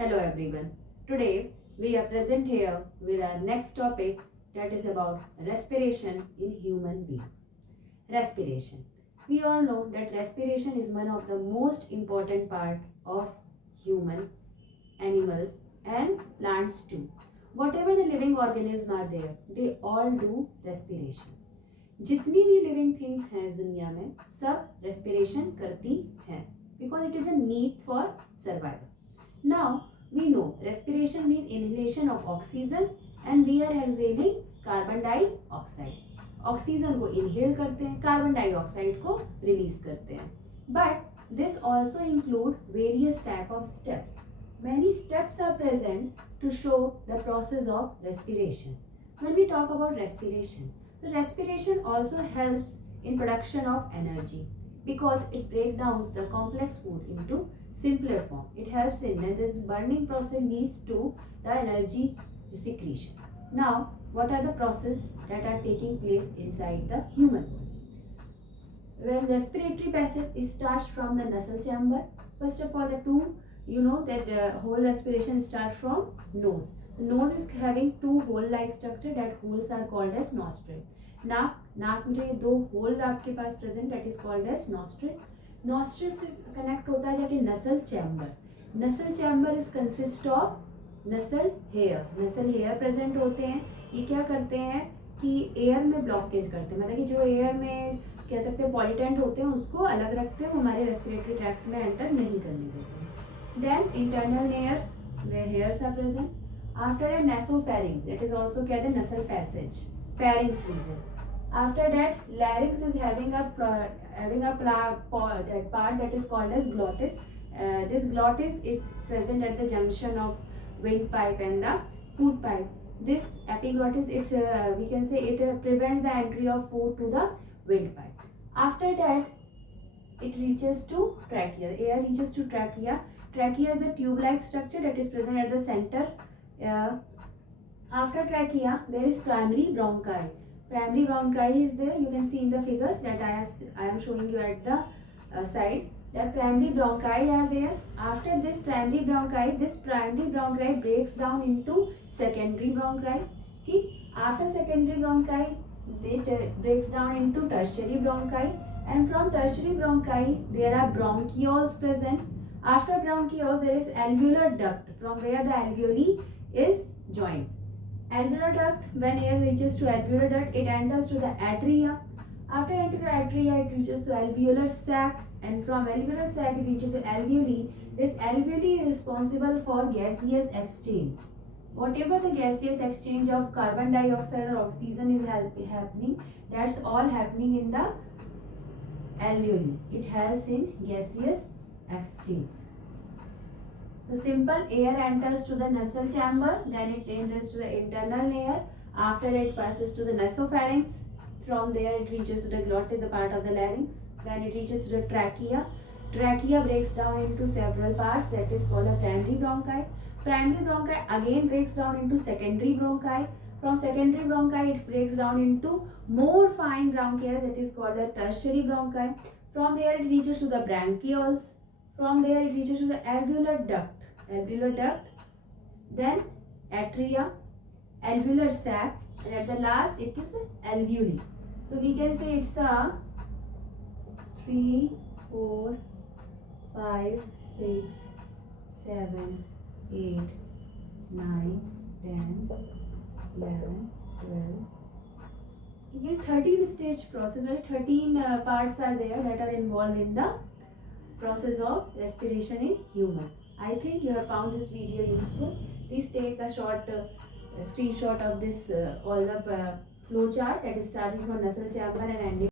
Hello everyone. Today we are present here with our next topic, that is about respiration in human being. Respiration. We all know that respiration is one of the most important part of human, animals and plants too. Whatever the living organisms are there, they all do respiration. जितनी भी living things हैं इस दुनिया में सब respiration करती हैं because it is a need for survival. Now we know respiration means inhalation of oxygen and we are exhaling carbon dioxide. Oxygen को इनहेल करते हैं, कार्बन डाइऑक्साइड को रिलीज करते हैं. But this also include various type of steps. Many steps are present to show the process of respiration. When we talk about respiration, so respiration also helps in production of energy because it breaks down the complex food into simpler form. It helps in this burning process leads to the energy secretion. Now, what are the processes that are taking place inside the human body? When respiratory passage starts from the nasal chamber, first of all, you know that the whole respiration starts from nose. The nose is having two hole-like structure. That holes are called as nostril. नाक में दो hole आपके पास present, that is called as nostril. Nostril से connect होता है जाके nasal chamber. Nasal chamber is consist of nasal hair. Nasal hair present होते हैं. ये क्या करते हैं कि एयर में ब्लॉकेज करते हैं, मतलब कि जो एयर में कह सकते हैं पॉलिटेंट होते हैं उसको अलग रखते हैं, वो हमारे रेस्पिरेटरी ट्रैक्ट में एंटर नहीं करने देते हैं. देन इंटरनल लेयर्स वे hairs are present. After a nasopharynx, that is also कहते हैं nasal passage, pharynx region. After that, larynx is having a part that is called as glottis. This glottis is present at the junction of windpipe and the food pipe. This epiglottis, we can say it prevents the entry of food to the windpipe. After that, it reaches to trachea. The air reaches to trachea. Trachea is the tube-like structure that is present at the center. After trachea, there is primary bronchi. Primary bronchi is there. You can see in the figure that I am showing you at the side. That primary bronchi are there. After this primary bronchi breaks down into secondary bronchi. Okay? After secondary bronchi, it breaks down into tertiary bronchi. And from tertiary bronchi, there are bronchioles present. After bronchioles, there is alveolar duct, from where the alveoli is joined. Alveolar duct, when air reaches to alveolar duct, it enters to the atria. After entering the atria, it reaches to alveolar sac, and from alveolar sac it reaches to alveoli. This alveoli is responsible for gaseous exchange. Whatever the gaseous exchange of carbon dioxide or oxygen is happening, that's all happening in the alveoli. It helps in gaseous exchange. The simple air enters to the nasal chamber, then it enters to the internal layer. After it passes to the nasopharynx. From there it reaches to the glottis, the part of the larynx. Then it reaches to the trachea. Trachea breaks down into several parts, that is called a primary bronchi. Primary bronchi again breaks down into secondary bronchi. From secondary bronchi it breaks down into more fine bronchi, that is called a tertiary bronchi. From here it reaches to the bronchioles. From there it reaches to the alveolar duct. Then atria, alveolar sac, and at the last it is alveoli. So we can say it's a 3, 4, 5, 6, 7, 8, 9, 10, 11, 12. Again 13 stage process, right? 13 parts are there that are involved in the process of respiration in human. I think you have found this video useful. Please take a short screenshot of this all the flow chart that is starting from nasal chamber and ending